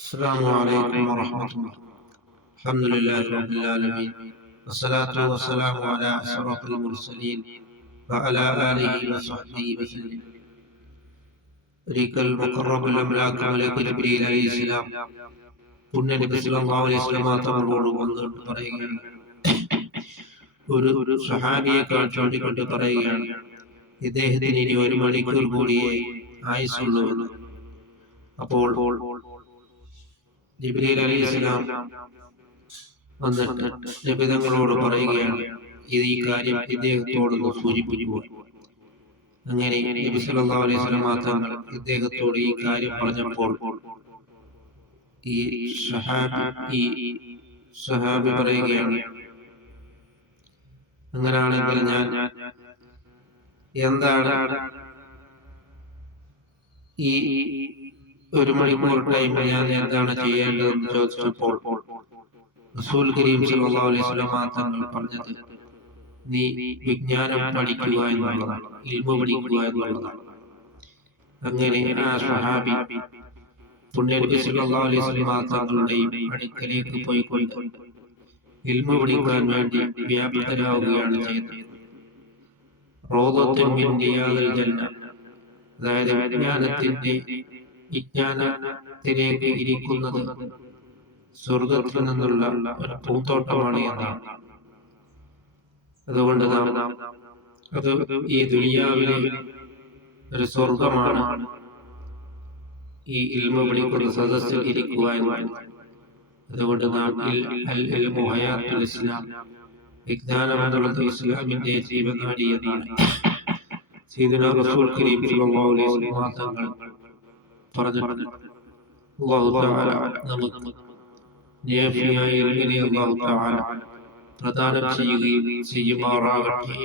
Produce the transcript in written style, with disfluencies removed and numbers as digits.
السلام عليكم ورحمة الله. الحمد لله رب العالمين، والصلاة والسلام على أشرف المرسلين وعلى آله وصحبه وسلم. ഒരിക്കൽ മുഖറബുൽ അംലാക്ക് മലക്ക് ജിബ്രീൽ അലൈഹിസ്സലാം പുണ്യ നബി സല്ലല്ലാഹു അലൈഹി വസല്ലം തങ്ങളോട് വന്നിട്ട് പറയുകയാണ്, ഒരു സ്വഹാബിയെ ചൂണ്ടിക്കൊണ്ട് പറയുകയാണ്, ഇദ്ദേഹത്തിന് ഇനി 1 മണിക്കൂർ കൂടിയേ ആയുസുള്ളൂ എന്ന്. അപ്പോൾ ജിബ്രീൽ അലൈഹിസ്സലാം വന്നിട്ട് നബി തങ്ങളോട് പറയുകയാണ്, ഈ കാര്യം ഇദ്ദേഹത്തോടൊന്ന് സൂചിപ്പിക്കുക. അങ്ങനെ നബി സല്ലല്ലാഹു അലൈഹി വസല്ലം തങ്ങൾ ഇദ്ദേഹത്തോട് ഈ കാര്യം പറഞ്ഞപ്പോൾ ഈ സ്വഹാബി പറയുകയാണ്, അങ്ങനെയാണെങ്കിൽ ഞാൻ എന്താണ് ഈ 1 മണിക്കൂർ ടൈം ഞാൻ എന്താണ് ചെയ്യേണ്ടതെന്ന് ചോദിച്ചപ്പോൾ റസൂൽ കരീം സല്ലല്ലാഹു അലൈഹി വസല്ലം തങ്ങൾ പറഞ്ഞത്, നീ വിജ്ഞാനം പഠിക്കുക എന്നുള്ളതാണ്, ഇൽമു പഠിക്കുക എന്നുള്ളതാണ്. അങ്ങനെ ആ സ്വഹാബി പുണ്യ നബി സല്ലല്ലാഹു അലൈഹി വസല്ലം തങ്ങളുടെയും അടുക്കലേക്ക് പോയിക്കൊണ്ട് ഇൽമു പഠിക്കാൻ വേണ്ടി വ്യാപൃതരാവുകയാണ് ചെയ്തത്. റൗദത്തുൻ മിൻ റിയാദിൽ ജന്ന, അതായത് വിജ്ഞാനത്തിലേക്ക് ഇരിക്കുന്നത് സ്വർഗത്തിൽ നിന്നുള്ള ഒരു പൂന്തോട്ടമാണ് എന്നാണ്. അതുകൊണ്ട് അത് ഈ ദുനിയാവിലെ ഒരു സ്വർഗമാണ് ഈ ഇൽമു പഠിക്കുന്ന സദസ്സിൽ ഇരിക്കുക എന്നാണ്. അതുകൊണ്ട് നാം ഇൽമു ഹയാത്തുൽ ഇസ്ലാം, വിജ്ഞാനം എന്നുള്ളത് ഇസ്ലാമിന്റെ ജീവനാഡി എന്നാണ് സയ്യിദുനാ റസൂൽ കരീം സല്ലല്ലാഹു അലൈഹി വസല്ലം തങ്ങൾ പറഞ്ഞിട്ടുണ്ട്. അല്ലാഹു തആല നമുക്ക് നാഫിയായ ഇൽമിനെ അല്ലാഹു തആല പ്രദാനം ചെയ്യുകയും ചെയ്യുമാറാകട്ടെ.